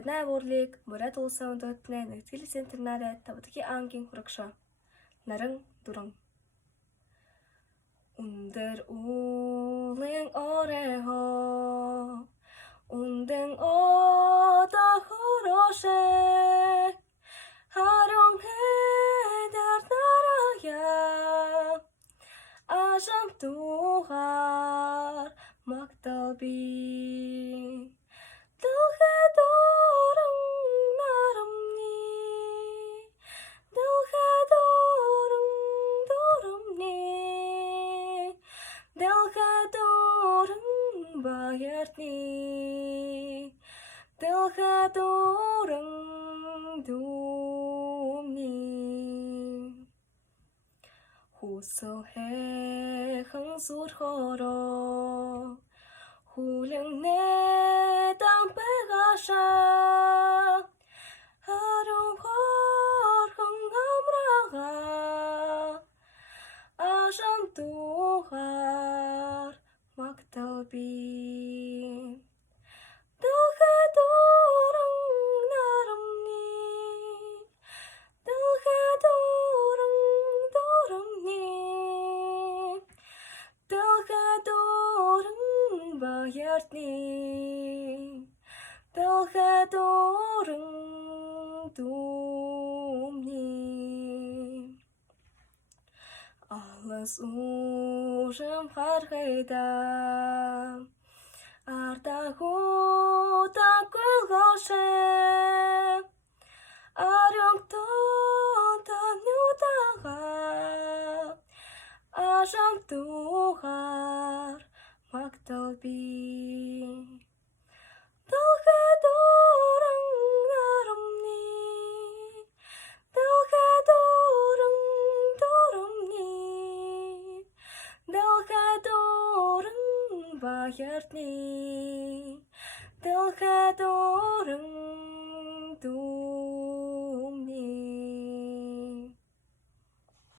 Раднаева Урлиг, Буряад Уласай үндэһэтэнэй, лицей-интернадай, тавдгийн ангиин һурагша. Наран, дуран. Үндөр уулын орехо, үндэн ода хорошек, харон хэдэр нарая, ажам тухар макталби. Husahé khang suốt khoro, hulang nè tam bэшэгдэһэн, harong khor khang amraga, asham tuhar maktalbi. Alas ужим хархайда, артахута көлгоше, арёнгтон танютага, ашам тухар макталби. Bayarni, dalha dorang.